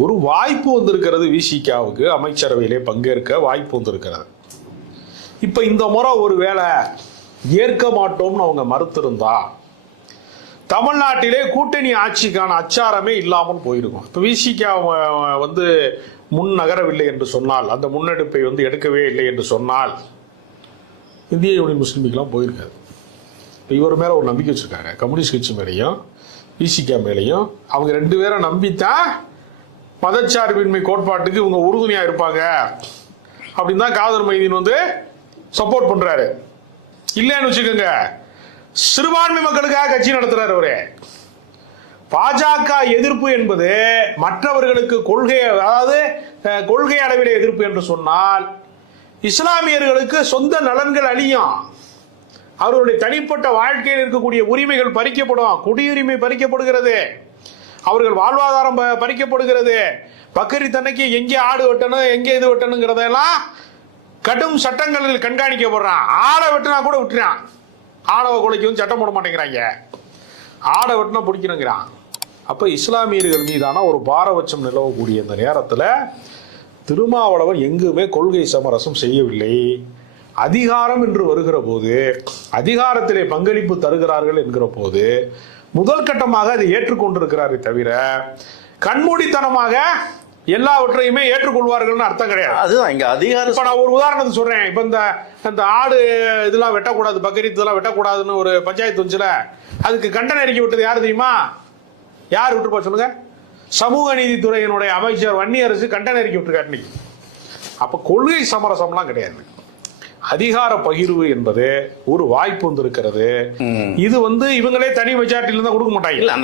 ஒரு வாய்ப்பு வந்திருக்கிறது. விசிகாவுக்கு அமைச்சரவையிலே பங்கேற்க வாய்ப்பு வந்திருக்கிறது. இப்ப இந்த முறை ஒரு வேளை ஏற்க மாட்டோம்னு அவங்க மறுத்திருந்தா தமிழ்நாட்டிலே கூட்டணி ஆட்சிக்கான அச்சாரமே இல்லாமல் போயிருக்கும். இப்போ விசிகா முன் நகரவில்லை என்று சொன்னால், அந்த முன்னெடுப்பை எடுக்கவே இல்லை என்று சொன்னால் இந்திய யூனியன் முஸ்லீம் லீக்லாம் போயிருக்காது. இவர் மேலே ஒரு நம்பிக்கை வச்சுருக்காங்க, கம்யூனிஸ்ட் கட்சி மேலேயும் விசிகா மேலேயும். அவங்க ரெண்டு பேரை நம்பித்தான் மதச்சார்பின்மை கோட்பாட்டுக்கு இவங்க உறுதுணையாக இருப்பாங்க அப்படின்னு தான் காதர் மைதீன் சப்போர்ட் பண்ணுறாரு. இல்லைன்னு வச்சுக்கோங்க, சிறுபான்மை மக்களுக்காக கட்சி நடத்துறாரு அவரு. பாஜக எதிர்ப்பு என்பது மற்றவர்களுக்கு கொள்கை, அதாவது கொள்கை அளவிலே எதிர்ப்பு என்று சொன்னால் இஸ்லாமியர்களுக்கு சொந்த நலன்கள் அழியும், அவர்களுடைய தனிப்பட்ட வாழ்க்கையில் இருக்கக்கூடிய உரிமைகள் பறிக்கப்படும், குடியுரிமை பறிக்கப்படுகிறது, அவர்கள் வாழ்வாதாரம் பறிக்கப்படுகிறது. பக்ரீத் அன்னைக்கு எங்கே ஆடு வெட்டணும், எங்கே இது வெட்டணுங்கிறதெல்லாம் கடும் சட்டங்களில் கண்காணிக்கப்படுறான். ஆடை வெட்டினா கூட விட்டுறான், ஆடவ கொலைக்கு சட்டம் போட மாட்டேங்கிறாங்க, ஆடை வெட்டினா பிடிக்கணுங்கிறான். அப்போ இஸ்லாமியர்கள் மீதான ஒரு பாரபட்சம் நிலவக்கூடிய இந்த நேரத்தில் திருமாவளவன் எங்குமே கொள்கை சமரசம் செய்யவில்லை. அதிகாரம் என்று வருகிற போது, அதிகாரத்திலே பங்களிப்பு தருகிறார்கள் என்கிற போது முதல் கட்டமாக அதை ஏற்றுக்கொண்டிருக்கிறாரே தவிர கண்மூடித்தனமாக எல்லாவற்றையுமே ஏற்றுக்கொள்வார்கள் அர்த்தம் கிடையாது. அதுதான் இங்க அதிகாரம். இப்ப நான் ஒரு உதாரணத்தை சொல்றேன். இப்ப இந்த ஆடு இதெல்லாம் வெட்டக்கூடாது, பக்ரீத் இதெல்லாம் வெட்டக்கூடாதுன்னு ஒரு பஞ்சாயத்து வந்துச்சுல, அதுக்கு கண்டன அறிக்கை விட்டது யாரு தெரியுமா? யார் விட்டுருப்பா சொல்லுங்க? சமூக நீதித்துறையினுடைய அமைச்சர் வன்னியரசு கண்டன அறிக்கை விட்டுருக்காரு இன்னைக்கு. அப்ப கொள்கை சமரசம்லாம் கிடையாது. அதிகார பகிர்வு என்பது ஒரு வாய்ப்பு வந்திருக்கிறது. இது இவங்களே தனி மெஜாரிட்டியில தான் கொடுக்க மாட்டாங்க.